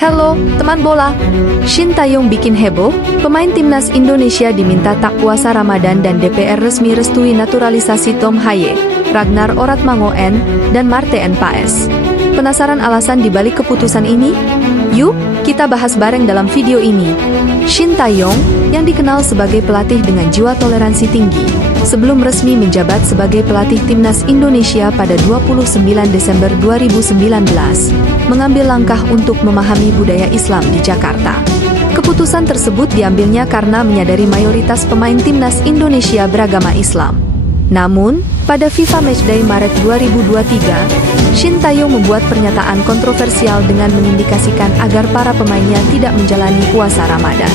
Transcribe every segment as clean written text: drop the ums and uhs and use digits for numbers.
Halo, teman bola. Shin Tae-yong bikin heboh, pemain timnas Indonesia diminta tak puasa Ramadan dan DPR resmi restui naturalisasi Tom Haye, Ragnar Oratmangoen, dan Marten Paes. Penasaran alasan dibalik keputusan ini? Yuk, kita bahas bareng dalam video ini. Shin Tae-yong, yang dikenal sebagai pelatih dengan jiwa toleransi tinggi, sebelum resmi menjabat sebagai pelatih timnas Indonesia pada 29 Desember 2019, mengambil langkah untuk memahami budaya Islam di Jakarta. Keputusan tersebut diambilnya karena menyadari mayoritas pemain timnas Indonesia beragama Islam. Namun, pada FIFA Matchday Maret 2023, Shin Tae-yong membuat pernyataan kontroversial dengan mengindikasikan agar para pemainnya tidak menjalani puasa Ramadan.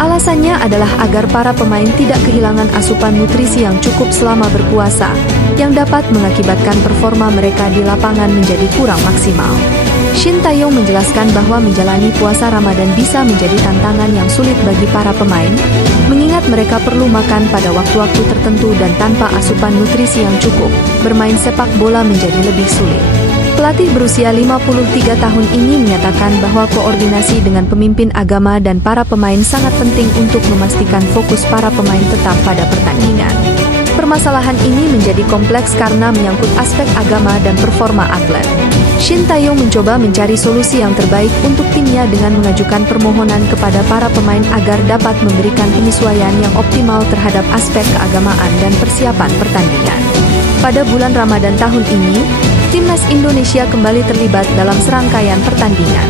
Alasannya adalah agar para pemain tidak kehilangan asupan nutrisi yang cukup selama berpuasa, yang dapat mengakibatkan performa mereka di lapangan menjadi kurang maksimal. Shin Tae-yong menjelaskan bahwa menjalani puasa Ramadan bisa menjadi tantangan yang sulit bagi para pemain, mengingat mereka perlu makan pada waktu-waktu tertentu dan tanpa asupan nutrisi yang cukup, bermain sepak bola menjadi lebih sulit. Pelatih berusia 53 tahun ini menyatakan bahwa koordinasi dengan pemimpin agama dan para pemain sangat penting untuk memastikan fokus para pemain tetap pada pertandingan. Permasalahan ini menjadi kompleks karena menyangkut aspek agama dan performa atlet. Shin Tae-yong mencoba mencari solusi yang terbaik untuk timnya dengan mengajukan permohonan kepada para pemain agar dapat memberikan penyesuaian yang optimal terhadap aspek keagamaan dan persiapan pertandingan. Pada bulan Ramadan tahun ini, timnas Indonesia kembali terlibat dalam serangkaian pertandingan.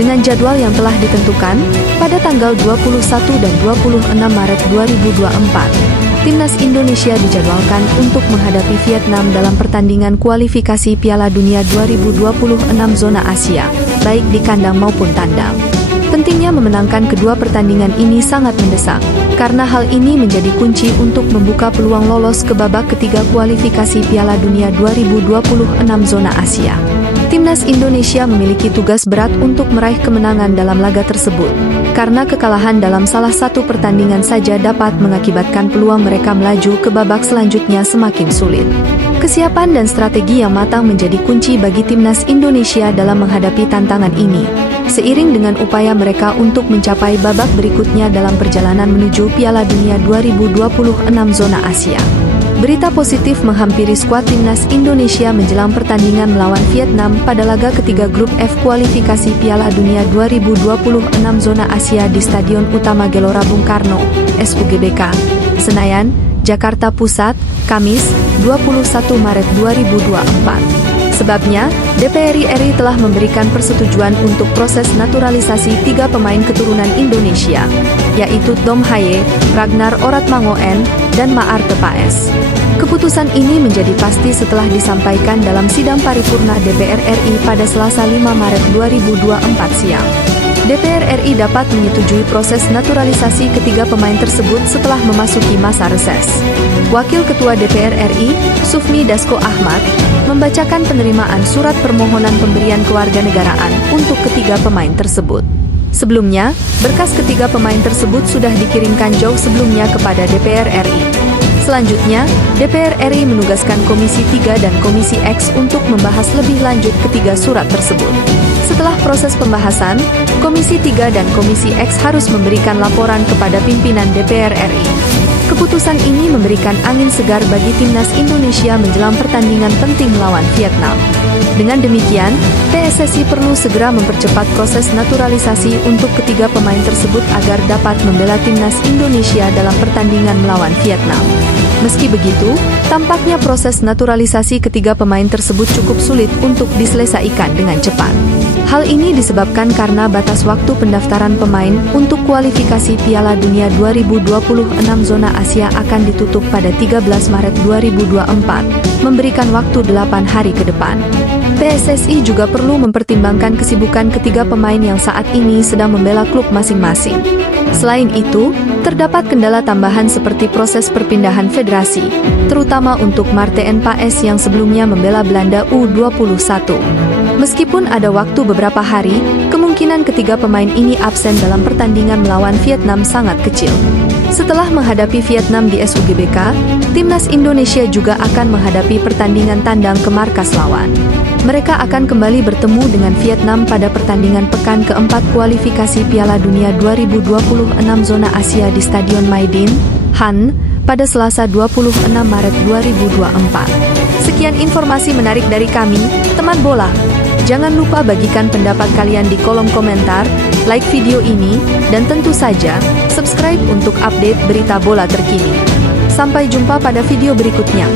Dengan jadwal yang telah ditentukan, pada tanggal 21 dan 26 Maret 2024, timnas Indonesia dijadwalkan untuk menghadapi Vietnam dalam pertandingan kualifikasi Piala Dunia 2026 zona Asia, baik di kandang maupun tandang. Pentingnya memenangkan kedua pertandingan ini sangat mendesak, karena hal ini menjadi kunci untuk membuka peluang lolos ke babak ketiga kualifikasi Piala Dunia 2026 zona Asia. Timnas Indonesia memiliki tugas berat untuk meraih kemenangan dalam laga tersebut, karena kekalahan dalam salah satu pertandingan saja dapat mengakibatkan peluang mereka melaju ke babak selanjutnya semakin sulit. Kesiapan dan strategi yang matang menjadi kunci bagi timnas Indonesia dalam menghadapi tantangan ini, seiring dengan upaya mereka untuk mencapai babak berikutnya dalam perjalanan menuju Piala Dunia 2026 zona Asia. Berita positif menghampiri skuad timnas Indonesia menjelang pertandingan melawan Vietnam pada laga ketiga grup F kualifikasi Piala Dunia 2026 zona Asia di Stadion Utama Gelora Bung Karno, SUGBK, Senayan, Jakarta Pusat, Kamis, 21 Maret 2024. Sebabnya, DPR RI telah memberikan persetujuan untuk proses naturalisasi 3 pemain keturunan Indonesia, yaitu Tom Haye, Ragnar Oratmangoen, dan Marten Paes. Keputusan ini menjadi pasti setelah disampaikan dalam sidang paripurna DPR RI pada Selasa 5 Maret 2024 siang. DPR RI dapat menyetujui proses naturalisasi ketiga pemain tersebut setelah memasuki masa reses. Wakil Ketua DPR RI, Sufmi Dasko Ahmad, membacakan penerimaan surat permohonan pemberian kewarganegaraan untuk ketiga pemain tersebut. Sebelumnya, berkas ketiga pemain tersebut sudah dikirimkan jauh sebelumnya kepada DPR RI. Selanjutnya, DPR RI menugaskan Komisi 3 dan Komisi X untuk membahas lebih lanjut ketiga surat tersebut. Setelah proses pembahasan, Komisi 3 dan Komisi X harus memberikan laporan kepada pimpinan DPR RI. Keputusan ini memberikan angin segar bagi timnas Indonesia menjelang pertandingan penting melawan Vietnam. Dengan demikian, PSSI perlu segera mempercepat proses naturalisasi untuk ketiga pemain tersebut agar dapat membela timnas Indonesia dalam pertandingan melawan Vietnam. Meski begitu, tampaknya proses naturalisasi ketiga pemain tersebut cukup sulit untuk diselesaikan dengan cepat. Hal ini disebabkan karena batas waktu pendaftaran pemain untuk kualifikasi Piala Dunia 2026 zona Asia akan ditutup pada 13 Maret 2024, memberikan waktu 8 hari ke depan. PSSI juga perlu mempertimbangkan kesibukan ketiga pemain yang saat ini sedang membela klub masing-masing. Selain itu, terdapat kendala tambahan seperti proses perpindahan federasi, terutama untuk Marten Paes yang sebelumnya membela Belanda U21. Meskipun ada waktu beberapa hari, kemungkinan ketiga pemain ini absen dalam pertandingan melawan Vietnam sangat kecil. Setelah menghadapi Vietnam di SUGBK, timnas Indonesia juga akan menghadapi pertandingan tandang ke markas lawan. Mereka akan kembali bertemu dengan Vietnam pada pertandingan pekan keempat kualifikasi Piala Dunia 2026 zona Asia di Stadion Maidin, Han, pada Selasa 26 Maret 2024. Sekian informasi menarik dari kami, teman bola. Jangan lupa bagikan pendapat kalian di kolom komentar, like video ini, dan tentu saja, subscribe untuk update berita bola terkini. Sampai jumpa pada video berikutnya.